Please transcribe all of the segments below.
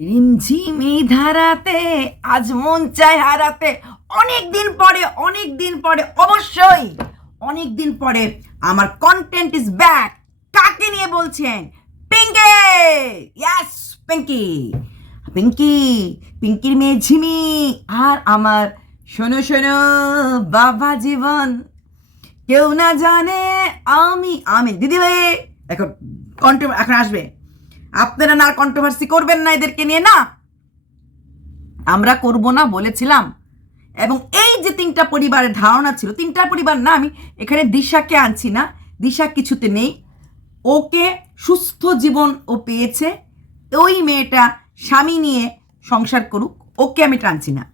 রিমঝিম এই ধারাতে, আজ মন চায় হারাতে। অনেক দিন পরে অনেক দিন পরে, অবশ্যই অনেক দিন পরে আমার কন্টেন্ট ইজ ব্যাক কাকে নিয়ে বলছেন? পিঙ্কি! ইয়াস পিঙ্কি। পিঙ্কি, পিঙ্কির মেয়ে ঝিমি আর আমার শোনো শোনো, বাবা জীবন। কেউ না জানে আমি আমি। দিদি ভাই দেখো কন্ট্রো এখন আসবে। আপনারা না কন্ট্রোভার্সি করবেন না এদেরকে নিয়ে, না। আমরা করব না বলেছিলাম। এবং এই যে তিনটা পরিবারের ধারণা ছিল, তিনটা পরিবার না, আমি এখানে দিশাকে আনছি না। দিশা কিছুতে নেই। ওকে সুস্থ জীবন ও পেয়েছে। ওই মেয়েটা স্বামী নিয়ে সংসার করুক, ওকে আমি টানছি না।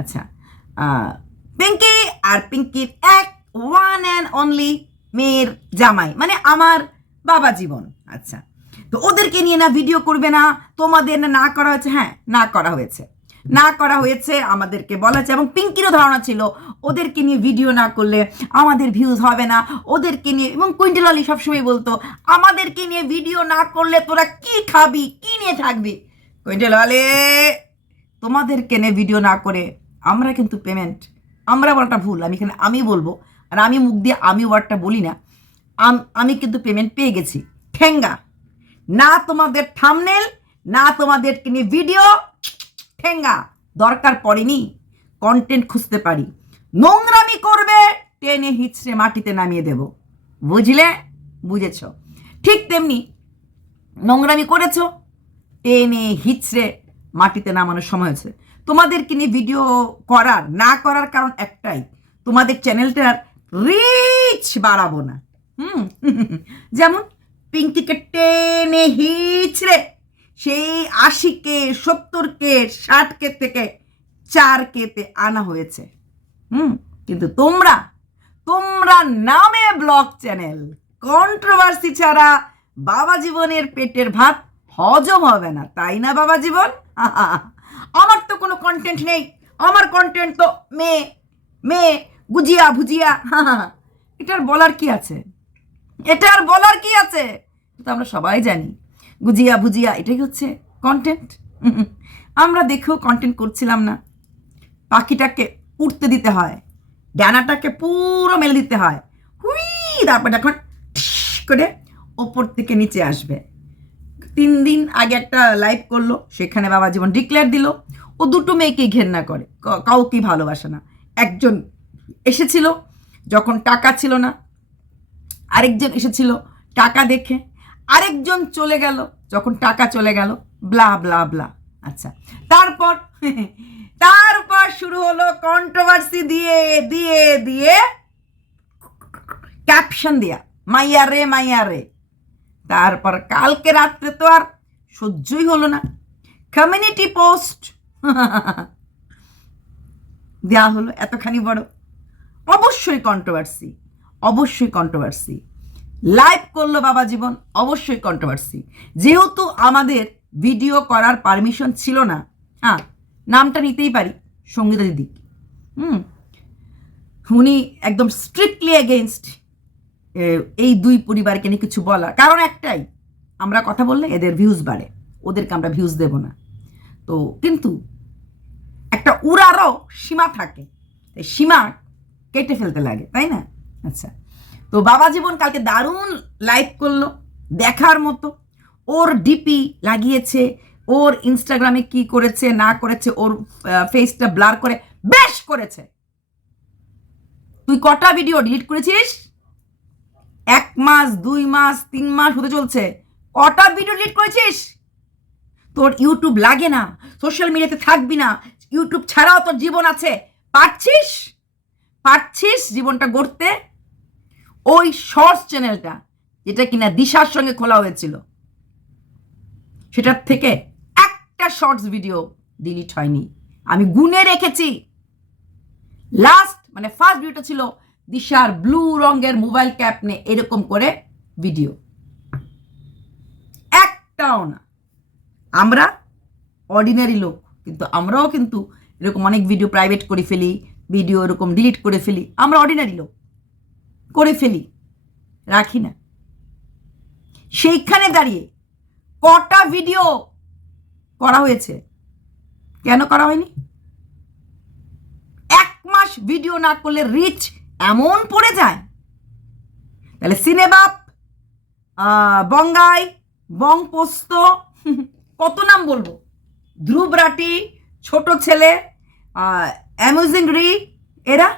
আচ্ছা পিঙ্কি আর পিঙ্কির এক ওয়ান অ্যান্ড অনলি মেয়ের জামাই মানে আমার বাবা জীবন। আচ্ছা তো ওদেরকে নিয়ে না ভিডিও করবে না, তোমাদের না করা হয়েছে হ্যাঁ না করা হয়েছে। না করা হয়েছে, আমাদেরকে বলা হয়েছে, এবং পিঙ্কিরও ধারণা ছিল, ওদেরকে নিয়ে ভিডিও না করলে আমাদের ভিউজ হবে না। ওদেরকে নিয়ে, এবং কুইন্টেল আলী সবসময় বলতো, আমাদেরকে নিয়ে ভিডিও না করলে তোরা কি খাবি, কি নিয়ে থাকবি? কুইন্টেল আলী তোমাদেরকে নিয়ে ভিডিও না করে আমরা কিন্তু পেমেন্ট আমরা বলাটা ভুল, আমি এখানে, আমি বলব, আর আমি মুখ দিয়ে আমি ওয়ার্ডটা বলি না, আমি কিন্তু পেমেন্ট পেয়ে গেছি। ঠেঙ্গা না তোমাদের থামনেল না তোমাদেরকে নিয়ে ভিডিও ঠেঙ্গা। দরকার পড়েনি কন্টেন্ট খুঁজতে পারি। নোংরামি করবে, টেনে হিচড়ে মাটিতে নামিয়ে দেব। বুঝলে? বুঝেছ? ঠিক তেমনি নোংরামি করেছ, টেনে হিচড়ে মাটিতে নামানোর সময় হয়েছে। তোমাদেরকে নিয়ে ভিডিও করার, না করার কারণ একটাই, তোমাদের চ্যানেলটার রিচ বাড়াবো না। হুম? যেমন পিঙ্কিকে টেনে হিচড়ে সেই আশিকে, সত্তরকে, ষাটকে থেকে চার কেতে আনা হয়েছে। হুম, কিন্তু তোমরা তোমরা নামে ব্লগ চ্যানেল। কন্ট্রোভার্সি ছাড়া বাবা জীবনের পেটের ভাত হজম হবে না, তাই না বাবা জীবন? আমার তো কোনো কন্টেন্ট নেই। আমার কন্টেন্ট তো মেয়ে মেয়ে গুজিয়া ভুজিয়া এটার বলার কি আছে? এটা আর বলার কি আছে? তো আমরা সবাই জানি। গুজিয়া ভুজিয়া, এটাই হচ্ছে কন্টেন্ট আমরা দেখেও কন্টেন্ট করছিলাম না। পাখিটাকে উঠতে দিতে হয়। ডানাটাকে পুরো মেলে দিতে হয়। হুই, তারপর এখন করে ওপর থেকে নিচে আসবে। তিন দিন আগে একটা লাইভ করল, সেখানে বাবা জীবন ডিক্লেয়ার দিল। ও দুটো মেয়েকেই ঘেন্না করে। কাউকেই ভালোবাসে না। একজন এসেছিল, যখন টাকা ছিল না আরেকজন এসেছিল টাকা দেখে, আরেকজন চলে গেল, যখন টাকা চলে গেল ব্লা ব্লা ব্লা আচ্ছা। তারপর তারপর শুরু হলো কন্ট্রোভার্সি দিয়ে দিয়ে দিয়ে ক্যাপশন দেয়া, মাইয়া রে মাইয়া রে। তারপর কালকে রাত্রে তো আর সহ্যই হলো না। কমিউনিটি পোস্ট দেওয়া হলো, এতখানি বড়। অবশ্যই কন্ট্রোভার্সি অবশ্যই কন্ট্রোভার্সি লাইভ করল বাবা জীবন, অবশ্যই কন্ট্রোভার্সি যেহেতু আমাদের ভিডিও করার পারমিশন ছিল না হ্যাঁ নামটা নিতেই পারি, সঙ্গীতা দিদি। হুম, উনি একদম স্ট্রিক্টলি এগেনস্ট এই দুই পরিবারকে নিয়ে কিছু বলা কারণ একটাই, আমরা কথা বললে এদের ভিউজ বাড়ে, ওদেরকে আমরা ভিউজ দেব না। তো কিন্তু একটা উড়ারও সীমা থাকে সীমা কেটে ফেলতে লাগে, তাই না? আচ্ছা। তো বাবা জীবন কালকে দারুণ লাইভ করল, দেখার মতো। ওর ডিপি লাগিয়েছে, ওর ইনস্টাগ্রামে কি করেছে, না করেছে, ওর ফেসটা ব্লার করে, বেশ করেছে। তুই কটা ভিডিও ডিলিট করেছিস? এক মাস, দুই মাস, তিন মাস হতে চলছে। কটা ভিডিও ডিলিট করেছিস? তোর ইউটিউব লাগে না সোশ্যাল মিডিয়াতে থাকবি না ইউটিউব ছাড়াও তোর জীবন আছে। পারছিস? পারছিস জীবনটা গড়তে? ওই শর্টস চ্যানেলটা যেটা কিনা দিশার সঙ্গে খোলা হয়েছিল, সেটার থেকে একটা শর্টস ভিডিও ডিলিট হয়নি। আমি গুনে রেখেছি। লাস্ট মানে ফার্স্ট ভিডিওটা ছিল দিশার ব্লু রঙের মোবাইল ক্যাপ নিয়ে এরকম করে ভিডিও একটাও না। আমরা অর্ডিনারি লোক, কিন্তু আমরাও কিন্তু এরকম অনেক ভিডিও প্রাইভেট করে ফেলি ভিডিও এরকম ডিলিট করে ফেলি। আমরা অর্ডিনারি লোক। করে ফেলি। রাখি না। সেইখানে দাঁড়িয়ে কটা ভিডিও করা হয়েছে? কেন করা হয়নি? এক মাস ভিডিও না করলে রিচ এমন পড়ে যায়। তাহলে সিনেবাপ বঙ্গাই, বংপোস্ত, কত নাম বলব? ধ্রুবরাটি ছোট ছেলে অ্যামেজিং রি, এরা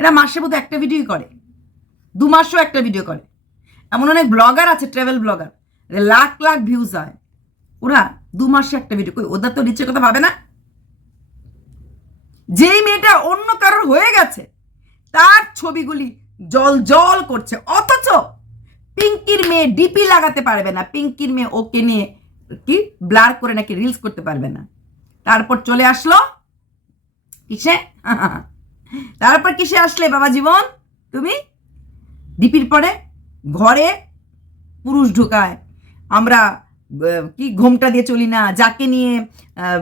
এরা মাসে বোধ একটা ভিডিওই করে। দু মাসও একটা ভিডিও করে। এমন অনেক ব্লগার আছে travel blogger lakh lakh views হয়। ওরা দু মাসে একটা ভিডিও কই, ওদের তো নিচের কথা ভাবে না। যেই মেয়েটা অন্য কারোর হয়ে গেছে, তার ছবিগুলি জল জল করছে। অথচ পিঙ্কির মেয়ে ডিপি লাগাতে পারবে না। পিঙ্কির মেয়ে ওকে নিয়ে কি, ব্লার করে নাকি রিলস করতে পারবে না। তারপর চলে আসলো কিসে? তারপর কিসে আসলে বাবা জীবন? তুমি? ডিপির পরে ঘরে পুরুষ ঢোকায়। আমরা কি ঘোমটা দিয়ে চলি না, যাকে নিয়ে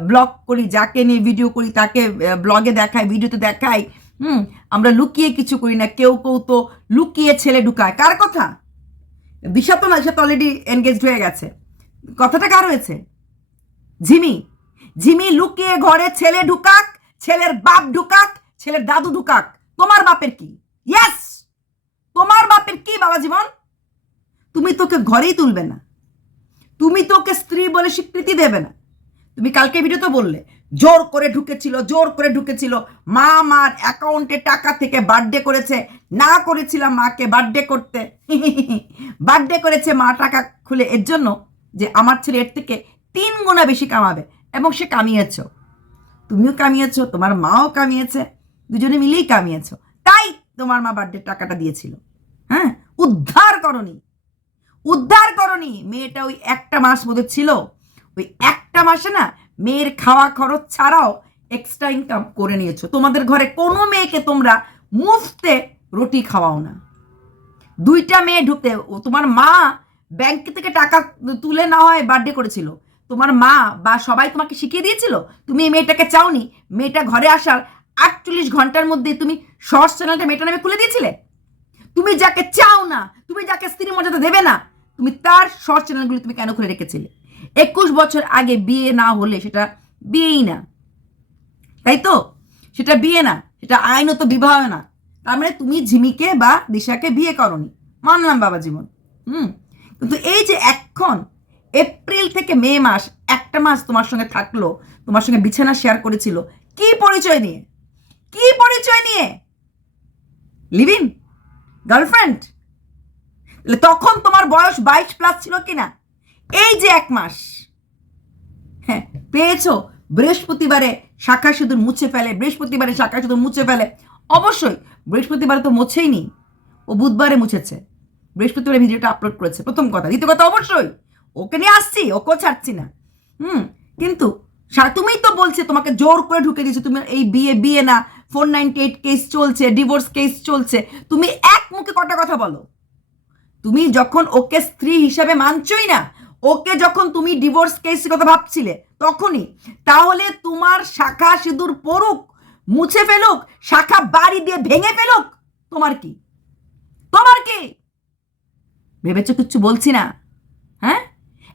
ব্লগ করি, যাকে নিয়ে ভিডিও করি, তাকে ব্লগে দেখাই ভিডিওতে দেখাই, হুম? আমরা লুকিয়ে কিছু করি না, কেউ কেউ তো লুকিয়ে ছেলে ঢুকায়। কার কথা? দিশা না, দিশা তো অলরেডি এনগেজড হয়ে গেছে। কথাটা কার হয়েছে? ঝিমি। ঝিমি লুকিয়ে ঘরে ছেলে ঢুকাক, ছেলের বাপ ঢুকাক ছেলের দাদু ঢুকাক, তোমার বাপের কি? ইয়েস তোমার বাপের কি বাবা জীবন? তুমি তোকে ঘরেই তুলবে না। তুমি তোকে স্ত্রী বলে স্বীকৃতি দেবে না। তুমি কালকে ভিডিও তো বললে, জোর করে ঢুকেছিল, জোর করে ঢুকেছিল। মা মার অ্যাকাউন্টে টাকা থেকে বার্থডে করেছে। না করেছিলাম মাকে বার্থডে করতে। বার্থডে করেছে মা টাকা খুলে এর জন্য যে আমার ছেলে এর থেকে তিন গুণা বেশি কামাবে এবং সে কামিয়েছ। তুমিও কামিয়েছ, তোমার মাও কামিয়েছে। দুজনে মিলেই কামিয়েছো। তাই তোমার মা বার্থডে টাকাটা দিয়েছিল। হ্যাঁ? উদ্ধার করনি। উদ্ধার করনি। মেয়েটা ওই একটা মাস বোধহয় ছিল। ওই একটা মাসে না মেয়ের খাওয়া খরচ ছাড়াও এক্সট্রা ইনকাম করে নিয়েছো। তোমাদের ঘরে কোনো মেয়েকে তোমরা মুফতে রুটি খাওয়াও না। দুইটা মেয়ে ঢুকতে ও তোমার মা ব্যাংক থেকে টাকা তুলে না হয় বার্থডে করেছিল। তোমার মা বা সবাই তোমাকে শিখিয়ে দিয়েছিল, তুমি এই মেয়েটাকে চাওনি। মেয়েটা ঘরে আসার আটচল্লিশ ঘণ্টার মধ্যে তুমি শর্টস চ্যানেলটা মেয়েটা নামে খুলে দিয়েছিলে? তুমি যাকে চাও না, তুমি যাকে স্ত্রী মর্যাদা দেবে না, তুমি তার শর্ট চ্যানেলগুলি তুমি কেন খুলে রেখেছিলে? একুশ বছর আগে বিয়ে না হলে সেটা বিয়েই না। তাই তো? সেটা বিয়ে না, সেটা আইনত বিবাহ না। তার মানে তুমি ঝিমিকে বা দিশাকে বিয়ে করনি। মানলাম বাবা জীবন। হুম? কিন্তু এই যে এখন, এপ্রিল থেকে মে মাস, একটা মাস তোমার সঙ্গে থাকল, তোমার সঙ্গে বিছানা শেয়ার করেছিল, কি পরিচয় নিয়ে কি পরিচয় নিয়ে? লিভিন গার্লফ্রেন্ড তখন তোমার বয়স বাইশ প্লাস ছিল কিনা? এই যে এক মাস। হ্যাঁ পেয়েছ। বৃহস্পতিবারে শাখা সিঁদুর মুছে ফেলে, বৃহস্পতিবারে শাখা সিঁদুর মুছে ফেলে। অবশ্যই, বৃহস্পতিবারে তো মোছেই নি। ও বুধবারে মুছেছে। বৃহস্পতিবারে ভিডিওটা আপলোড করেছে। প্রথম কথা। দ্বিতীয় কথা, অবশ্যই, ওকে নিয়ে আসছি, ওকেও ছাড়ছি না। হুম, কিন্তু তুমিই তো বলছে তোমাকে জোর করে ঢুকে দিয়েছ। তুমি এই বিয়ে বিয়ে না ফোর নাইনটি এইট কেস চলছে ডিভোর্স কেস চলছে। তুমি এক মুখে কটা কথা বলো? তুমি যখন ওকে স্ত্রী হিসাবে মানছই না, ওকে যখন তুমি ডিভোর্স কেসের কথা ভাবছিলে, তখনই। তাহলে তোমার শাখা সিঁদুর পড়ুক মুছে ফেলুক, শাখা বাড়ি দিয়ে ভেঙে ফেলুক, তোমার কি? তোমার কি? ভেবেছো কিচ্ছু বলছি না? হ্যাঁ?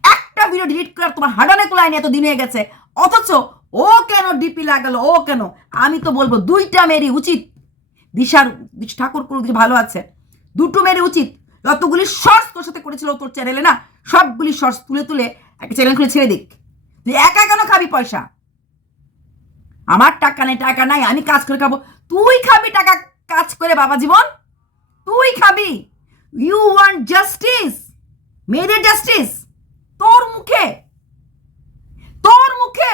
একটা ভিডিও ডিলিট করে তোমার হাডানে কুলায় এত দিন হয়ে গেছে। অথচ ও কেন ডিপি লাগালো? ও কেন? আমি তো বলব, দুইটা মেয়েরই উচিত। দিশার, দিশা, ঠাকুর কোনো ভালো আছে। দুটো মেয়েরই উচিত। যতগুলি শর্টস তোর সাথে করেছিল তোর চ্যানেলে না, সবগুলি শর্টস তুলে তুলে একটা চ্যানেল খুলে ছেড়ে দিক তুই একা কেন খাবি পয়সা? আমার টাকা নেই, টাকা নাই, আমি কাজ করে খাব। তুই খাবি টাকা কাজ করে বাবা জীবন? তুই খাবি। ইউ ওয়ান্ট জাস্টিস মেয়েদের জাস্টিস তোর মুখে? তোর মুখে?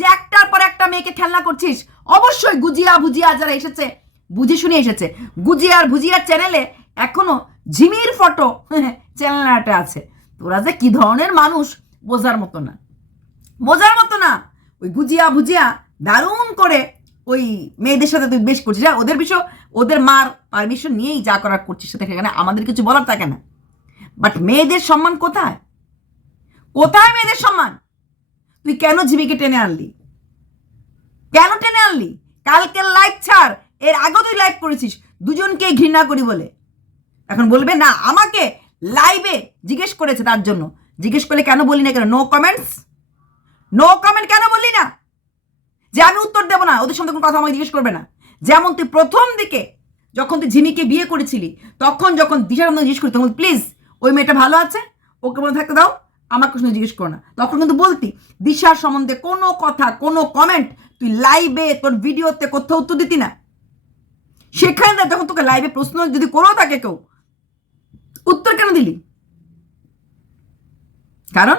যে একটার পর একটা মেয়েকে খেলনা করছিস, অবশ্যই গুজিয়া ভুজিয়া যারা এসেছে, বুঝে শুনে এসেছে। গুজিয়ার ভুজিয়ার চ্যানেলে এখনও ঝিমির ফটো চ্যানেলটা আছে। তোরা যে কি ধরনের মানুষ, বোঝার মতো না। বোঝার মতো না। ওই গুজিয়া ভুজিয়া দারুণ করে ওই মেয়েদের সাথে তুই বেশ করছিস। আর ওদের বিষয়, ওদের মার পারমিশন নিয়েই যা করার করছিস সেটা এখানে আমাদের কিছু বলার থাকে না। বাট মেয়েদের সম্মান কোথায়? কোথায় মেয়েদের সম্মান? তুই কেন ঝিমিকে টেনে আনলি? কেন টেনে আনলি? কালকের লাইভ ছাড়, এর আগেও তুই লাইভ করেছিস দুজনকে ঘৃণা করি বলে। এখন বলবে, না, আমাকে লাইভে জিজ্ঞেস করেছে তার জন্য। জিজ্ঞেস করলে কেন বলি না কেন? নো কমেন্টস নো কমেন্ট কেন বললি না? যে আমি উত্তর দেবো না, ওদের সঙ্গে কোনো কথা আমাকে জিজ্ঞেস করবে না। যেমন তুই প্রথম দিকে যখন তুই ঝিমিকে বিয়ে করেছিলি, তখন যখন দিশার আমাকে জিজ্ঞেস করি তখন প্লিজ ওই মেয়েটা ভালো আছে? ওকে মনে থাকতে দাও। আমাকে কোনো জিজ্ঞেস করো না। তখন কিন্তু বলতি, দিশার সম্বন্ধে কোনো কথা, কোনো কমেন্ট তুই লাইভে তোর ভিডিওতে কোথাও উত্তর দিতি না। সেখানে যখন তোকে লাইভে প্রশ্ন যদি করেও থাকে কেউ, উত্তর কেন দিলি? কারণ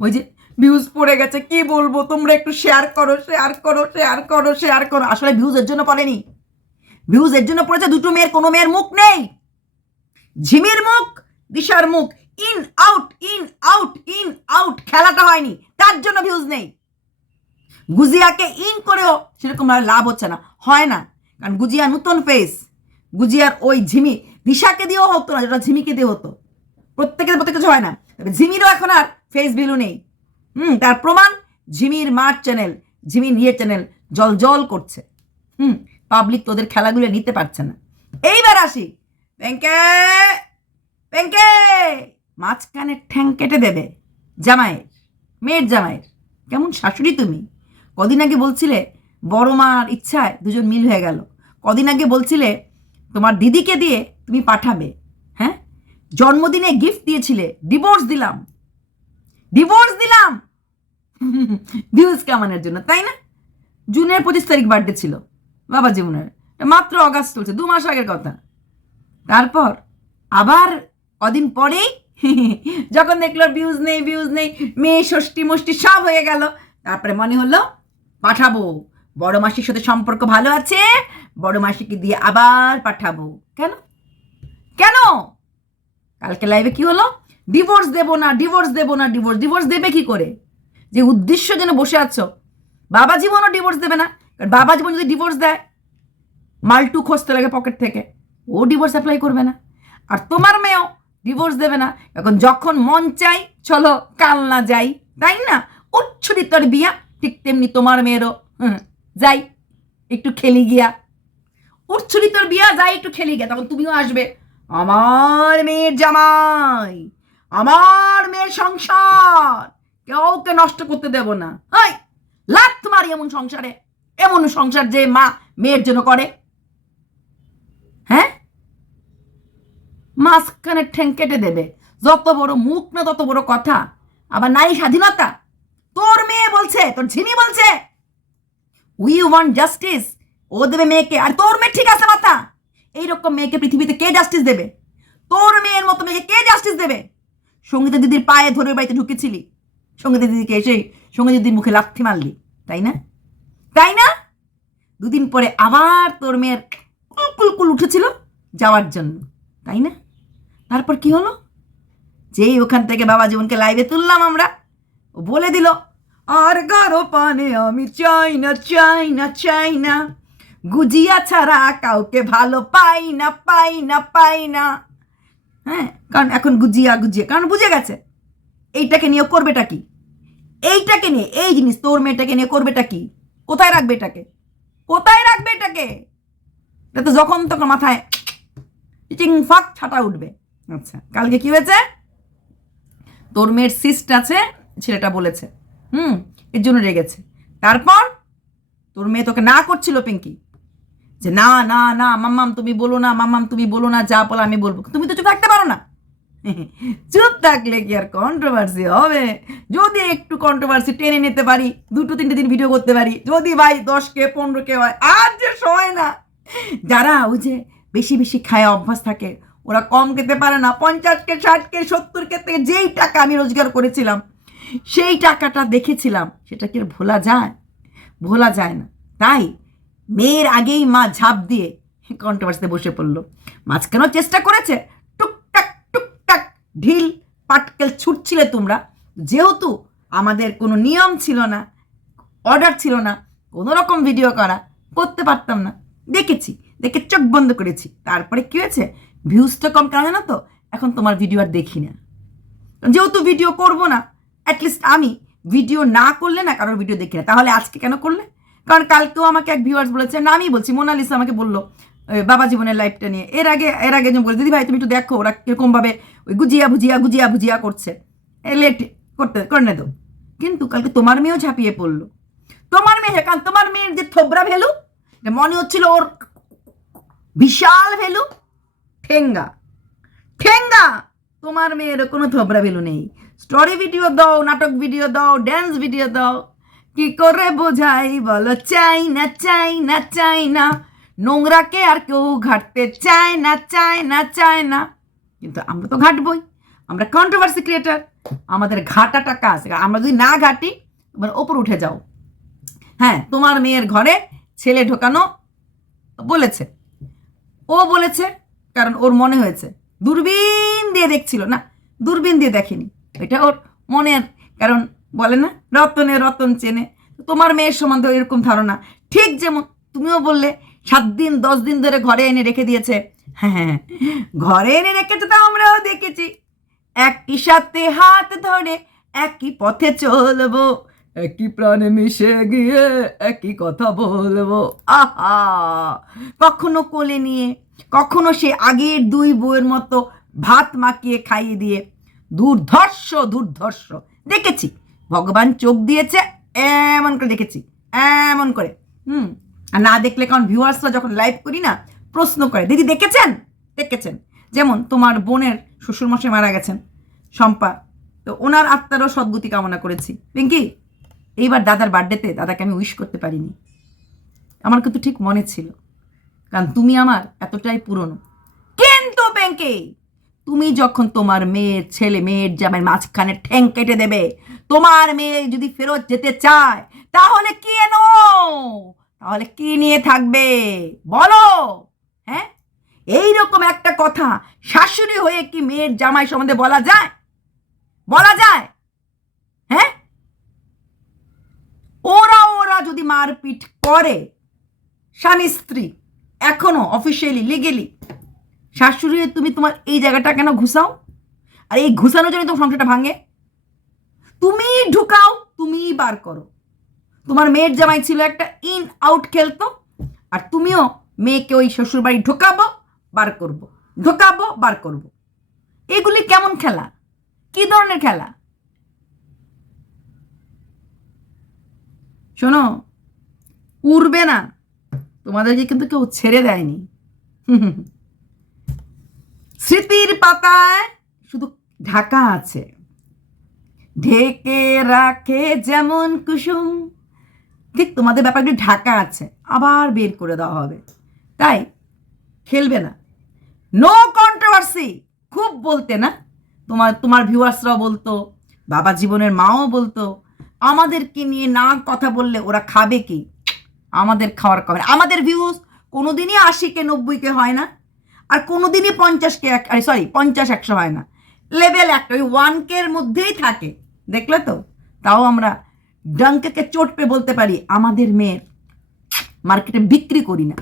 ওই যে ভিউজ পড়ে গেছে, কি বলব, তোমরা একটু শেয়ার করো শেয়ার করো শেয়ার করো শেয়ার করো। আসলে ভিউজ এর জন্য পড়েনি। ভিউজ এর জন্য পড়েছে দুটো মেয়ের, কোনো মেয়ের মুখ নেই। ঝিমির মুখ, দিশার মুখ। In, out in out in, out খেলাটা হয়নি। তার জন্য ভিউজ নেই। গুজিয়াকে ইন করেও সেরকম ভাবে লাভ হচ্ছে না। হয় না। কারণ গুজিয়া নতুন ফেস গুজিয়ার ওই ঝিমি দিশাকে দিয়েও হতো না, যেটা ঝিমিকে দিয়ে হতো। প্রত্যেকের প্রত্যেক কিছু হয় না। তবে ঝিমিরও এখন আর ফেস ভ্যালু নেই। হুম, তার প্রমাণ ঝিমির মার চ্যানেল ঝিমির ইয়ে চ্যানেল জল জল করছে। হুম পাবলিক তোদের খেলাগুলো নিতে পারছে না। এইবার আসি। ব্যাংকে ব্যাংকে মাঝখানে ঠ্যাং কেটে দেবে। জামাইয়ের মেয়ের জামাইয়ের কেমন শাশুড়ি তুমি? কদিন আগে বলছিলে, বড় মার ইচ্ছায় দুজন মিল হয়ে গেল। কদিন আগে বলছিলে, তোমার দিদিকে দিয়ে তুমি পাঠাবে। হ্যাঁ? জন্মদিনে গিফট দিয়েছিলে ডিভোর্স দিলাম। ডিভোর্স দিলাম! ভিউজ কামানোর জন্য, তাই না? জুনের পঁচিশ তারিখ বার্থডে ছিল, বাবা জীবনের। মাত্র অগাস্ট চলছে, দু মাস আগের কথা। তারপর আবার কদিন পরেই যখন দেখল ভিউজ নেই ভিউজ নেই, মেয়ে, ষষ্ঠী মুষ্টি সব হয়ে গেল। তারপরে মনে হলো, পাঠাবো। বড় মাসির সাথে সম্পর্ক ভালো আছে, বড় মাসিকে দিয়ে আবার পাঠাবো। কেন? কেন? কালকে লাইভে কি হলো? ডিভোর্স দেবো না ডিভোর্স দেবো না ডিভোর্স ডিভোর্স দেবে কি করে? যে উদ্দেশ্য যেন বসে আছো। বাবা জীবনও ডিভোর্স দেবে না, কারণ বাবা জীবন যদি ডিভোর্স দেয়, মালটু খসতে লাগে পকেট থেকে। ও ডিভোর্স অ্যাপ্লাই করবে না। আর তোমার মেয়েও ডিভোর্স দেবে না। এখন যখন মন চাই, চলো, কাল না যাই। তাই না? উচ্ছুরি তোর বিয়া, ঠিক তেমনি তোমার মেয়েরও। যাই, একটু খেলি গিয়া। উচ্ছুরি তোর বিয়া, যাই, একটু খেলি গিয়া। তখন তুমিও আসবে। আমার মেয়ের জামাই, আমার মেয়ের সংসার। কাউকে নষ্ট করতে দেব না। হাই লাত মারি এমন সংসারে। এমন সংসার যে মা মেয়ের জন্য করে। হ্যাঁ? মাঝখানে ঠ্যাং কেটে দেবে। যত বড় মুখ না, তত বড় কথা। আবার নারী স্বাধীনতা? তোর মেয়ে বলছে, তোর ঝিনি বলছে। উই ওয়ান্ট জাস্টিস ও দেবে মেয়েকে। আর তোর মেয়ে ঠিক আছে মাথা এইরকম মেয়েকে পৃথিবীতে কে জাস্টিস দেবে? তোর মেয়ের মতো মেয়েকে কে জাস্টিস দেবে? সঙ্গীতা দিদির পায়ে ধরে বাড়িতে ঢুকেছিলি। সঙ্গীতা দিদিকে এসে সঙ্গীতা দিদির মুখে লাথি মারলি। তাই না? তাই না? দুদিন পরে আবার তোর মেয়ের কুলকুল উঠেছিল যাওয়ার জন্য। তাই না? তারপর কি হলো? যেই ওখান থেকে বাবা জীবনকে লাইভে তুললাম আমরা। ও বলে দিল, আর গারো পানে আমি চাই না চাই না চাই না। গুজিয়া ছাড়া কাউকে ভালো পাই না পাই না পাই না। হ্যাঁ কারণ এখন গুজিয়া গুজিয়া, কারণ বুঝে গেছে। এইটাকে নিয়ে করবেটা কি? এইটাকে নিয়ে, এই জিনিস তোর মেয়েটাকে নিয়ে করবেটা কি? কোথায় রাখবে এটাকে? কোথায় রাখবে এটাকে? এটা তো যখন তখন মাথায় চিং ফাক, ছাটা উঠবে। আচ্ছা কালকে কি হয়েছে? তোর মেয়ের সিস্ট আছে, ছেলেটা বলেছে। হুম, এর জন্য রেগেছে তারপর তোর মেয়ে তোকে না করছিল, পিঙ্কি। যে না না না, মাম্মাম, তুমি বলো না, মাম্মাম, তুমি বলো না, যা বলো আমি বলব। তুমি তো চুপ থাকতে পারো না। চুপ থাকলে কি আর কন্ট্রোভার্সি হবে? যদি একটু কন্ট্রোভার্সি টেনে নিতে পারি, দুটো তিনটে দিন ভিডিও করতে পারি, যদি ভাই দশ কে পনেরো কে হয়, আর যে সময় না। যারা ওই যে বেশি বেশি খায়, অভ্যাস থাকে ওরা কম খেতে পারে না পঞ্চাশ কে ষাট কে সত্তর কে থেকে যেই টাকা আমি রোজগার করেছিলাম, সেই টাকাটা দেখেছিলাম, সেটা কি ভোলা যায়? ভোলা যায় না। তাই মেয়ের আগেই মা ঝাঁপ দিয়ে কন্ট্রোভার্সিতে বসে পড়ল। মাঝখানেও চেষ্টা করেছে, টুকটাক টুকটাক ঢিল, পাটকেল ছুটছিলে তোমরা। যেহেতু আমাদের কোনো নিয়ম ছিল না অর্ডার ছিল না, কোনো রকম ভিডিও করা, করতে পারতাম না। দেখেছি, দেখে চোখ বন্ধ করেছি। তারপরে কী হয়েছে? ভিউজটা কম কেন না তো, এখন তোমার ভিডিও আর দেখি না। যেহেতু ভিডিও করব না অ্যাটলিস্ট আমি ভিডিও না করলে না কারোর ভিডিও দেখি না। তাহলে আজকে কেন করলে? কারণ কালকেও আমাকে এক ভিউয়ার্স বলেছে, না, আমি বলছি মোনালিসা আমাকে বলল বাবা জীবনের লাইফটা নিয়ে। এর আগে এর আগে বলে, দিদি ভাই, তুমি একটু দেখো, ওরা কীরকমভাবে ওই গুজিয়া ভুজিয়া গুজিয়া ভুজিয়া করছে। এ লেট করতে, করে নে দো কিন্তু কালকে তোমার মেয়েও ঝাঁপিয়ে পড়ল। তোমার মেয়ে, কারণ তোমার মেয়ের যে থোবরা ভ্যালু মনে হচ্ছিল ওর বিশাল ভ্যালু ঠেঙ্গা। ঠেঙ্গা! তোমার মেয়ের কোনো থোবরা ভ্যালু নেই। স্টোরি ভিডিও দাও, নাটক ভিডিও দাও ড্যান্স ভিডিও দাও। কি করে বোঝাই বলো চাই না চাই না চাই না নোংরাকে আর কেউ ঘাটতে চায় না চায় না চায় না কিন্তু আমরা তো ঘাটবই। আমরা কন্ট্রোভার্সি ক্রিয়েটার আমাদের ঘাটাটা কাজ। আমরা যদি না ঘাটি, তোমার ওপর উঠে যাও। হ্যাঁ তোমার মেয়ের ঘরে ছেলে ঢোকানো বলেছে। ও বলেছে কারণ ওর মনে হয়েছে। দূরবীন দিয়ে দেখছিল, না, দূরবীন দিয়ে দেখেনি। এটা ওর মনের কারণ বলে না, রতনে রতন চেনে। তোমার মেয়ের সম্বন্ধে এরকম ধারণা। ঠিক যেমন তুমিও বললে, সাত দিন, দশ দিন ধরে ঘরে এনে রেখে দিয়েছে। হ্যাঁ হ্যাঁ ঘরে এনে রেখেছে তো আমরাও দেখেছি। একই সাথে হাত ধরে একই পথে চলবো। একই প্রাণে মিশে গিয়ে একই কথা বলব। আহা! কখনো কোলে নিয়ে, কখনো সে আগের দুই বউয়ের মতো ভাত মাখিয়ে খাইয়ে দিয়ে দুর্ধর্ষ দুর্ধর্ষ। দেখেছি, ভগবান চোখ দিয়েছে, এমন করে দেখেছি, এমন করে। হুম, আর না দেখলে কারণ ভিউয়ার্সরা যখন লাইভ করি না, প্রশ্ন করে, দিদি দেখেছেন? দেখেছেন। যেমন তোমার বোনের শ্বশুরমশাই মারা গেছেন, শম্পা। তো ওনার আত্মারও সদ্গতি কামনা করেছি। পিঙ্কি এইবার দাদার বার্থডেতে দাদাকে আমি উইশ করতে পারিনি। আমার কিন্তু ঠিক মনে ছিল। কারণ তুমি আমার এতটাই পুরনো। কিন্তু ব্যাংকে তুমি যখন তোমার মেয়ের ছেলে, মেয়ের জামাই মাঝখানে ঠ্যাং কেটে দেবে, তোমার মেয়ে যদি ফেরত যেতে চায়, তাহলে কি এনো? তাহলে কি নিয়ে থাকবে? বলো। হ্যাঁ? এইরকম একটা কথা শাশুড়ি হয়ে কি মেয়ের জামাই সম্বন্ধে বলা যায়? বলা যায়? হ্যাঁ? ওরা ওরা যদি মারপিট করে, স্বামী স্ত্রী, এখনও অফিসিয়ালি লিগেলি শাশুড়ি, তুমি তোমার এই জায়গাটা কেন ঘুষাও? আর এই ঘুষানোর জন্য তোমার সংসারটা ভাঙে। তুমি ঢুকাও, তুমিই বার করো। তোমার মেয়ের জামাই ছিল একটা ইন আউট খেলতো, আর তুমিও মেয়েকে ওই শ্বশুর বাড়ি ঢোকাবো, বার করব। ঢোকাবো, বার করব। এগুলি কেমন খেলা? কি ধরনের খেলা? শোনো, উড়বে না। তোমাদেরকে কিন্তু কেউ ছেড়ে দেয়নি। স্মৃতির পাতায় শুধু ঢাকা আছে। ঢেকে রাখে যেমন কুসুম। ঠিক তোমাদের ব্যাপারগুলি ঢাকা আছে, আবার বের করে দেওয়া হবে। তাই খেলবে না। নো কন্ট্রোভার্সি খুব বলতে না। তোমার তোমার ভিউয়ার্সরাও বলতো, বাবা জীবনের মাও বলতো আমাদেরকে নিয়ে না কথা বললে ওরা খাবে কি? আমাদের খাওয়ার খাবে আমাদের ভিউজ কোনো কোনোদিনই আশিকে নব্বইকে হয় না। আর কোনোদিনই পঞ্চাশকে এক সরি পঞ্চাশ একশো হয় না। লেভেল একটা ওই ওয়ান কের মধ্যেই থাকে। দেখলে তো? তাও আমরা ডাঙ্কেকে চোট পেয়ে বলতে পারি, আমাদের মেয়ের মার্কেটে বিক্রি করি না।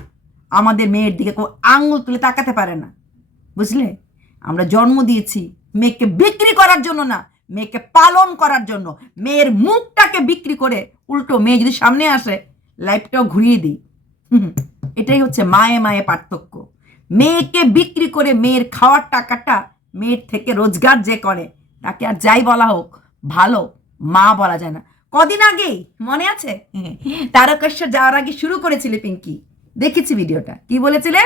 আমাদের মেয়ের দিকে কেউ আঙুল তুলে তাকাতে পারে না। বুঝলে? আমরা জন্ম দিয়েছি মেয়েকে বিক্রি করার জন্য না মেয়েকে পালন করার জন্য, মেয়ের মুখটাকে বিক্রি করে উল্টো মেয়ে যদি সামনে আসে, লাইফটাও ঘুরিয়ে দিই। এটাই হচ্ছে মায়ে মায়ে পার্থক্য। মেয়েকে বিক্রি করে মেয়ের খাওয়ার টাকাটা মেয়ের থেকে রোজগার যে করে, তাকে আর যাই বলা হোক, ভালো মা বলা যায় না। কদিন আগেই, মনে আছে? তারকেশ্বর যাওয়ার আগে শুরু করেছিলে পিঙ্কি? দেখেছি ভিডিওটা। কি বলেছিলে?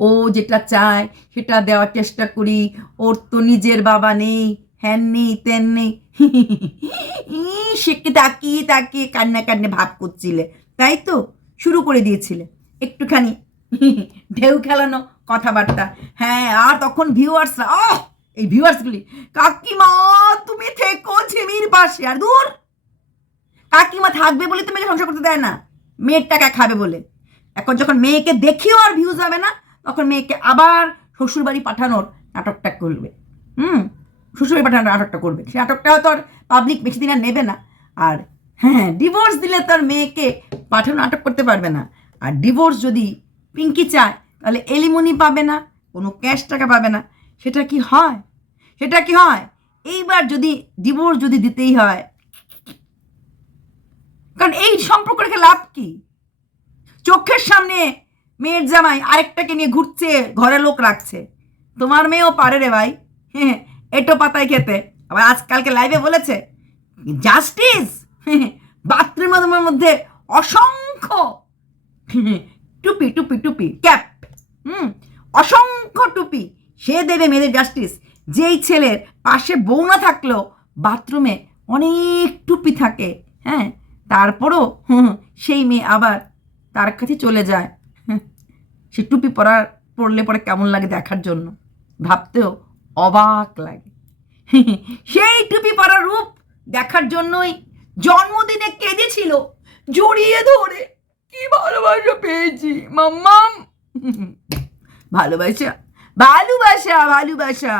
ও যেটা চায়, সেটা দেওয়ার চেষ্টা করি, ওর তো নিজের বাবা নেই। হ্যান নেই তেন নেই সেকে তাকিয়ে তাকিয়ে কান্না, কান্নে ভাব করছিলে, তাই তো? শুরু করে দিয়েছিলে। একটুখানি ঢেউ খেলানো কথাবার্তা। হ্যাঁ আর তখন ভিউয়ার্সরা ও এই ভিউয়ার্সগুলি কাকিমা, তুমি থেকো ঝিমির পাশে, আর দূর! কাকিমা থাকবে বলে তো মেয়েকে সংসার করতে দেয় না। মেয়ের টাকা খাবে বলে। এখন যখন মেয়েকে দেখিও আর ভিউজ হবে না, তখন মেয়েকে আবার শ্বশুরবাড়ি পাঠানোর নাটকটা করবে। হুম? শ্বশুরবাড়ি পাঠানোর নাটকটা করবে। সে নাটকটা হয়তো আর পাবলিক বেশি দিন আর নেবে না। আর হ্যাঁ ডিভোর্স দিলে তো আর মেয়েকে পাঠানো নাটক করতে পারবে না। আর ডিভোর্স যদি পিঙ্কি চায়, তাহলে এলিমনি পাবে না, কোনো ক্যাশ টাকা পাবে না। সেটা কি হয়? সেটা কি হয়? এইবার যদি ডিভোর্স যদি দিতেই হয়, কারণ এই সম্পর্ক রেখে লাভ কি? চোখের সামনে মেয়ের জামাই আরেকটাকে নিয়ে ঘুরছে, ঘরে লোক রাখছে। তোমার মেয়েও পারে রে ভাই। হ্যাঁ এটো পাতায় খেতে। আবার আজকালকে লাইভে বলেছে জাস্টিস বাথরুমের মধ্যে অসংখ্য টুপি টুপি টুপি ক্যাপ হুম, অসংখ্য টুপি। সে দেবে মেয়েদের জাস্টিস যেই ছেলের পাশে বউ না থাকলেও বাথরুমে অনেক টুপি থাকে হ্যাঁ? তারপরও হুম সেই মেয়ে আবার তার কাছে চলে যায়। সে টুপি পরার, পরলে পরে কেমন লাগে দেখার জন্য। ভাবতেও অবাক লাগে। সেই টুপি পরা রূপ দেখার জন্যই জন্মদিনে কেঁদেছিল, জড়িয়ে ধরে। কি ভালোবাসা পেয়েছি, মাম্মাম। ভালোবাসা ভালোবাসা ভালোবাসা।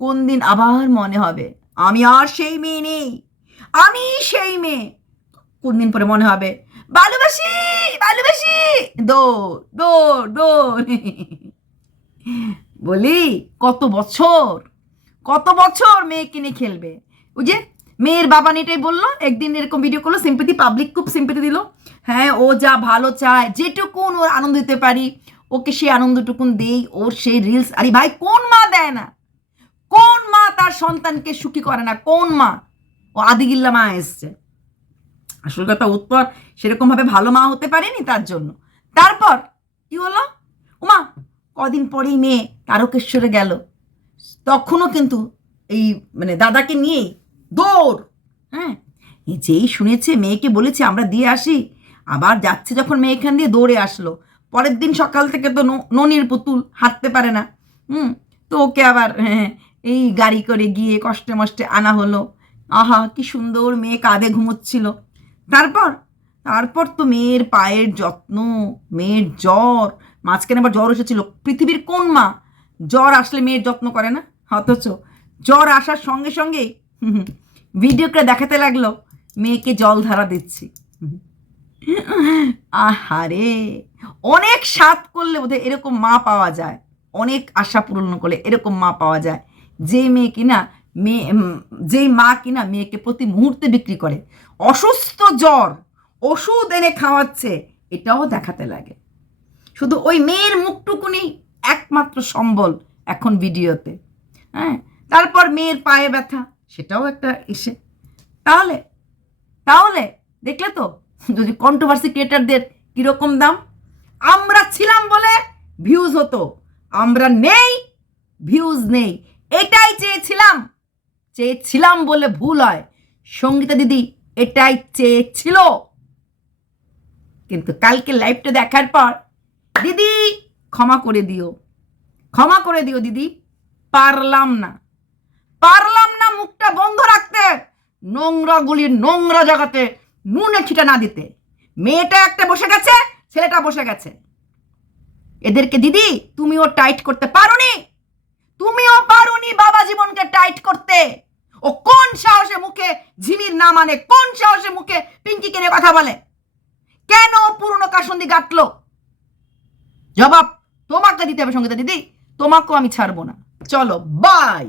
কোন দিন আবার মনে হবে, আমি আর সেই মেয়ে নেই, আমি সেই মেয়ে। কোন দিন পরে মনে হবে, ভালোবাসি ভালোবাসি, দৌড় দৌড় দৌড়। বলি, কত বছর? কত বছর মেয়েকে নিয়ে খেলবে? ওই যে মেয়ের বাবা এটাই বলল, একদিন এরকম ভিডিও করল সিম্পতি পাবলিক খুব সিম্পতি দিল। হ্যাঁ ও যা ভালো চায়, যেটুকুন ওর আনন্দ দিতে পারি, ওকে সেই আনন্দটুকুন দেই, ওর সেই রিলস আরে ভাই, কোন মা দেয় না? কোন মা তার সন্তানকে সুখী করে না? কোন মা? ও আদিগিল্লা মা এসছে। আসল কথা উত্তর সেরকমভাবে ভালো মা হতে পারেনি তার জন্য। তারপর কি হলো? উমা কদিন পরেই মেয়ে তারকেশ্বরে গেল। তখনও কিন্তু এই মানে দাদাকে নিয়েই দৌড় হ্যাঁ? যেই শুনেছে মেয়েকে বলেছে আমরা দিয়ে আসি। আবার যাচ্ছে যখন মেয়ে এখান দিয়ে দৌড়ে আসলো। পরের দিন সকাল থেকে তো ননির পুতুল হাঁটতে পারে না। হুম? তো ওকে আবার হ্যাঁ, এই গাড়ি করে গিয়ে কষ্টে মষ্টে আনা হলো। আহা কি সুন্দর মেয়ে কাঁধে ঘুমোচ্ছিল। তারপর তারপর তো মেয়ের পায়ের যত্ন মেয়ের জ্বর মাঝখানে আবার জ্বর এসেছিল। পৃথিবীর কোন মা জ্বর আসলে মেয়ের যত্ন করে না? অথচ জ্বর আসার সঙ্গে সঙ্গেই ভিডিও করে দেখাতে লাগল, মেয়েকে জল ধারা দিচ্ছি। আহারে! অনেক স্বাদ করলে বোধহয় এরকম মা পাওয়া যায়। অনেক আশা পূরণ করলে এরকম মা পাওয়া যায়। যে মেয়ে কিনা, মেয়ে যেই মা কিনা মেয়েকে প্রতি মুহূর্তে বিক্রি করে। অসুস্থ জ্বর ওষুধ এনে খাওয়াচ্ছে, এটাও দেখাতে লাগে। শুধু ওই মেয়ের মুখটুকুনি একমাত্র সম্বল এখন ভিডিওতে হ্যাঁ? তারপর মেয়ের পায়ে ব্যথা, সেটাও একটা এসে তাহলে তাহলে দেখলে তো, যদি কন্ট্রোভার্সি ক্রিয়েটারদের কীরকম দাম? আমরা ছিলাম বলে ভিউজ হতো, আমরা নেই ভিউজ নেই। এটাই চেয়েছিলাম চেয়েছিলাম বলে ভুল হয়। সঙ্গীতা দিদি, এটাই চেয়েছিল। কিন্তু কালকে লাইভটা দেখার পর দিদি, ক্ষমা করে দিও। ক্ষমা করে দিও দিদি, পারলাম না। পারলাম না মুখটা বন্ধ রাখতে নোংরাগুলির নোংরা জায়গাতে নুনে ছিটা না দিতে। মেয়েটা একটা বসে গেছে, ছেলেটা বসে গেছে। এদেরকে দিদি, তুমিও টাইট করতে পারোনি। তুমিও পারোনি বাবা জীবনকে টাইট করতে। ও কোন সাহসে মুখে ঝিমির না মানে কোন সাহসে মুখে পিঙ্কিকে নিয়ে কথা বলে? কেন পুরনো কাসন্দি গাঁটলো? জবাব তোমাকে দিতে হবে সঙ্গীতা দিদি। তোমাকেও আমি ছাড়বো না। চলো বাই